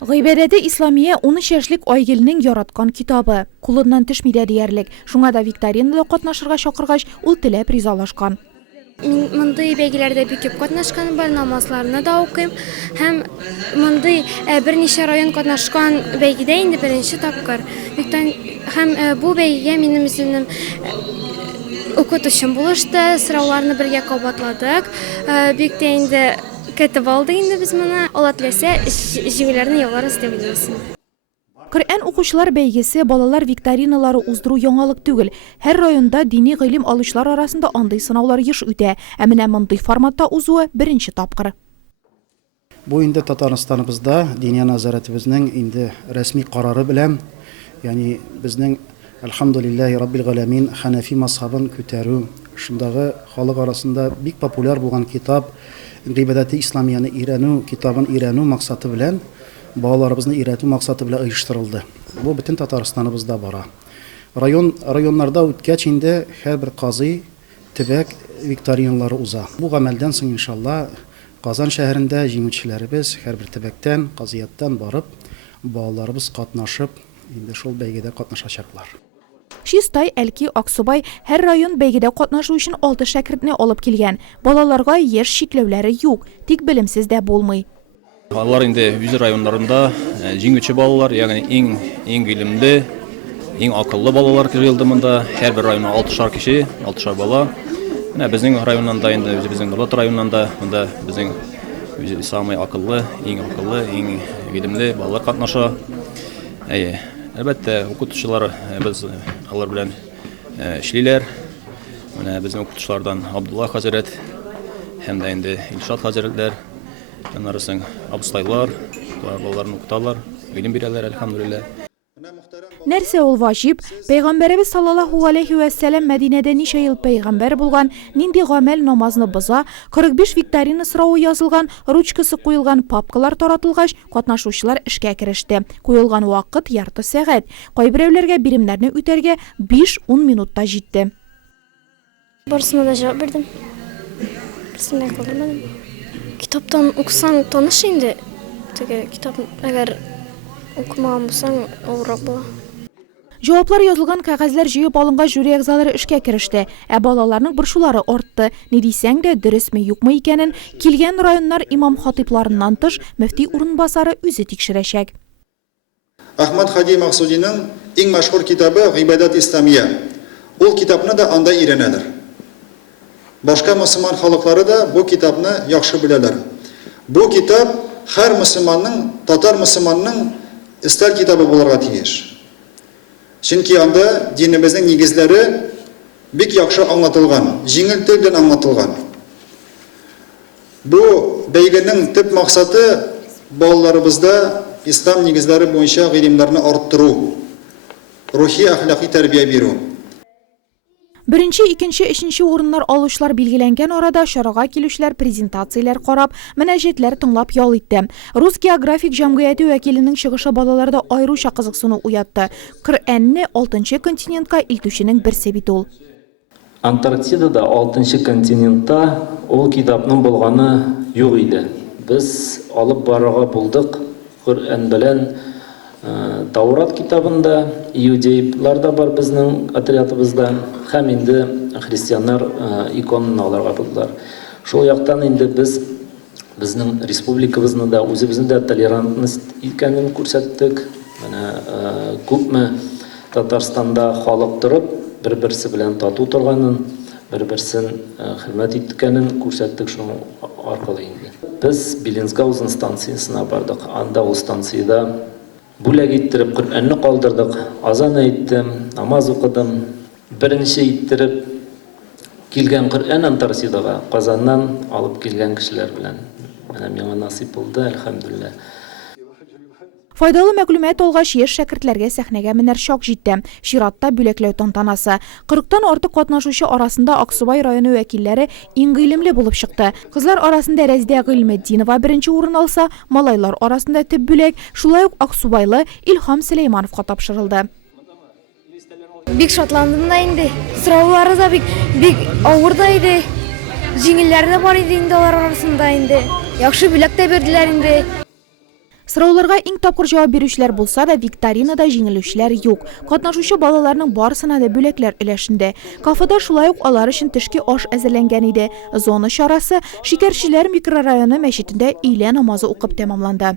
Гыйбадәте Исламия 13 яшьлек Айгелнең яраткан китабы. Кулыннан төшмидә диярлек. Шуңа да викторинада катнашырга чакыргач, ул теләп ризалашкан. Мин мондый бәйгеләрдә бик күп катнашкан, бар намазларны да укыйм. Һәм мондый берничә район катнашкан бәйгедә инде беренче тапкыр. Һәм бу бәйгегә минем исемем укытучым булышты, сорауларны бергә кабатладык. Бик тә инде көтеп алды инде без моны. Алла теләсә, җиңүләрне ялларыз дип уйлыйм. Коръән укучылар бәйгесе балалар викториналары уздыру яңалык түгел. Һәр районда дини гыйлем алучылар арасында андый сынаулар еш үтә. Ә менә мондый форматта узуы беренче тапкыр. Бу инде Татарстаныбызда дини назаратыбызның инде рәсми карары белән, ягъни безнең Әлхамдулиллахи Раббил галәмин Ханафи мазһабын күтәрү, шундагы халык арасында бик популяр булган китап Гыйбадәте Исламияны өйрәнү, китабын өйрәнү максаты белән балаларыбызны өйрәтү максаты белән оештырылды. Бу бөтен Татарстаныбызда бара. Районнарда үткәч инде һәрбер казый төбәк викториналары уза. Бу гамәлдән соң иншалла Казан шәһәрендә җиңүчеләребез һәрбер төбәктән, казыяттан барып, балаларыбыз катнашып, инде шул бәйгедә катнашачаклар. Чистай, Әлки, Аксубай һәр район бәйгедә катнашу өчен 6 шәкертне алып килгән. Балаларга яшь чикләүләре юк, тик белемсез дә булмый. Алар инде үз районнарында җиңүче балалар, ягъни иң гыйлемле, иң акыллы балалар кирелде монда. Һәр бер районнан 6 кеше, 6 бала. Менә безнең районнан да инде, безнең Нурлат районынан да монда безнең самый акыллы, иң гыйлемле балалар катнаша. Әлбәттә, укытучылар без алар белән эшлиләр. Менә безнең укытучылардан Абдулла хәзрәт һәм дә инде Илшат хәзрәтләр, аннарысын абыстайлар, балаларны укыталар, гыйлем бирәләр, әлхәмдүлилләh. Нәрсә ул ваҗиб? Пәйгамбәрбез саллаллаһу алейхи ва сәллям Мәдинәдә ничә ел пәйгамбәр булган, нинди гамәл намазны боза, 45 викторина соравы язылган, ручкасы куелган папкалар таратылгач, катнашучылар эшкә кереште. Куелган вакыт ярты сәгать. Кайберәүләргә биремнәрне үтәргә 5-10 минутта җитте. Барысына да җавап бирдем. Берсенә калдырмадым. Китаптан укысаң таныш инде. Теге китапны әгәр укымаган булсаң авыррак була. Җаваплар язылган кәгазьләр җыеп алынгач, жюри әгъзалары эшкә кереште. Ә балаларның борчулары артты. Ни дисәң дә, дөресме, юкмы икәнен килгән районнар имам-хатибларыннан тыш мөфти урынбасары үзе тикшерәчәк. Ахмад Хади Максудиның иң мәшһүр китабы Гыйбадәт Исламия. Ул китапны да анда өйрәнәләр. Башка мөселман халыклары да бу китапны яхшы беләләр. Бу китап һәр мөселманның, татар мөселманның истәл китабы булырга тиеш. Чөнки анда динебезнең нигезләре бик яхшы аңлатылган, җиңел тел белән аңлатылган. Бу бәйгенең төп максаты балаларыбызда ислам нигезләре буенча гыйлемнәрне арттыру, рухи әхлакый тәрбия бирү. Беренче, икенче, өченче урыннар алучылар билгеләнгән арада шарага килүчеләр презентацияләр карап, мөнәҗәтләр тыңлап ял итте. Рус географик җәмгыяте вәкиленең чыгышы балаларда аеруча кызыксыну уятты. Коръәнне 6-нчы континентка илтүченең берсе бит ул. Антарктидада 6-нчы континентта ул китапның булганы юк иде. Без алып барырга булдык. Коръән белән Таурат китабында иудейлар да бар безнең отрядыбызда, һәм инде христианнар иконын алырга булдылар. Шул яктан инде безнең республикабызны да үзебезне дә толерантность икәнен күрсәттек. Менә күпме Татарстанда халык торып, бер-берсе белән тату торганын, бер-берсен хөрмәт иткәнен күрсәттек шуның аркылы инде. Без Белинсгаузен станциясына бардык. Анда ул станциядә бүләк иттереп, Коръәнне калдырдык, азан әйттем, намаз укыдым. Беренче иттереп килгән Коръән Антарктидага Казаннан алып килгән кешеләр белән. Менә миңа насыйп булды, әлхәмдүлилләh. Файдалы мәгълүмат алгач, яшь шәкертләргә сәхнәгә менәр чак җитте. Чиратта бүләкләү тантанасы. 40-тан артык катнашучы арасында Аксубай районы вәкилләре иң гыйлемле булып чыкты. Кызлар арасында Рәздә Гыйлметдинова беренче урын алса, малайлар арасында төп бүләк шулай ук Аксубайлы Илһам Сөләймановка тапшырылды. Бик шатландым да инде. Сораулары да бик авыр да иде. Җиңелләр дә бар иде инде алар арасында инде. Яхшы бүләк тә бирделәр инде. Sıraуларга иң тапкыр җавап бирүчеләр булса да, викторинада җиңелүчеләр юк. Катнашучы балаларның барысына да бүләкләр өләшенде. Кафеда шулай ук алар өчен төшке аш әзерләнгән иде. Зона чарасы Шикәрчеләр микрорайоны мәчетендә өйлә намазы укып тәмамланды.